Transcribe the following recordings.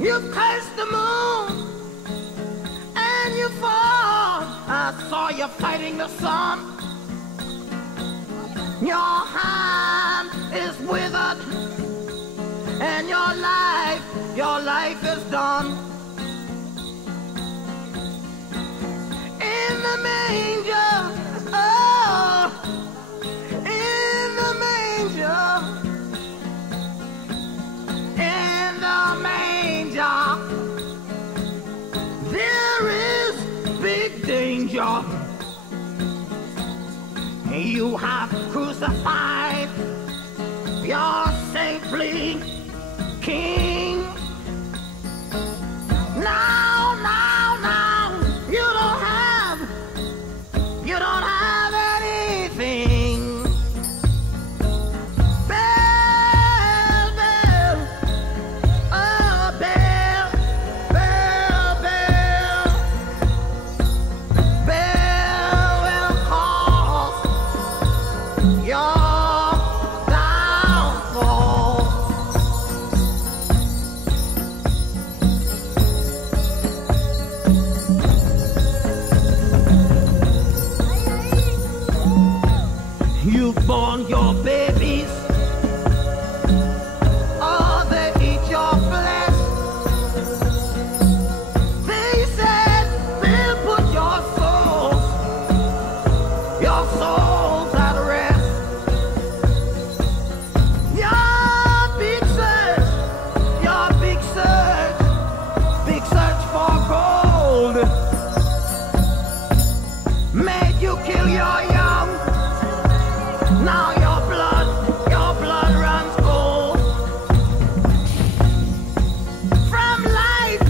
You cursed the moon and you fall. I saw you fighting the sun. Your hand is withered and your life is done. In the manger, oh, in the manger, in the manger, there is big danger. You have crucified your saintly king. Now, you don't have anything. Bell, bell, oh, bell, bell, bell, bell will cause your downfall. You've born your babies, oh, they eat your flesh. They said they'll put your souls at rest. Your big search for gold made you kill your young. Now your blood runs cold. From life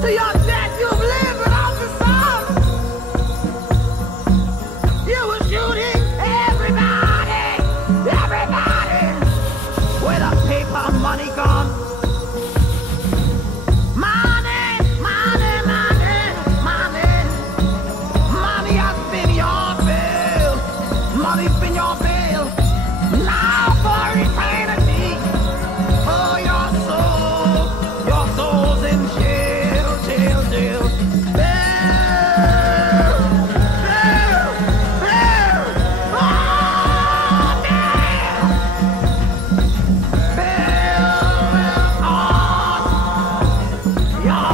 to your death, you've lived without the sun. You were shooting everybody, with a paper money gun. Money has been your bill. Money's been your bill. Now for eternity. Oh, your soul's in jail. Bell, bell, bell. Oh, damn. Bell will cause your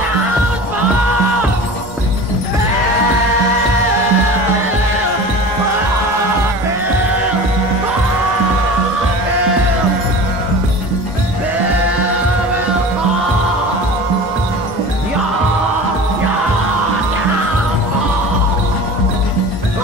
downfall. Oh,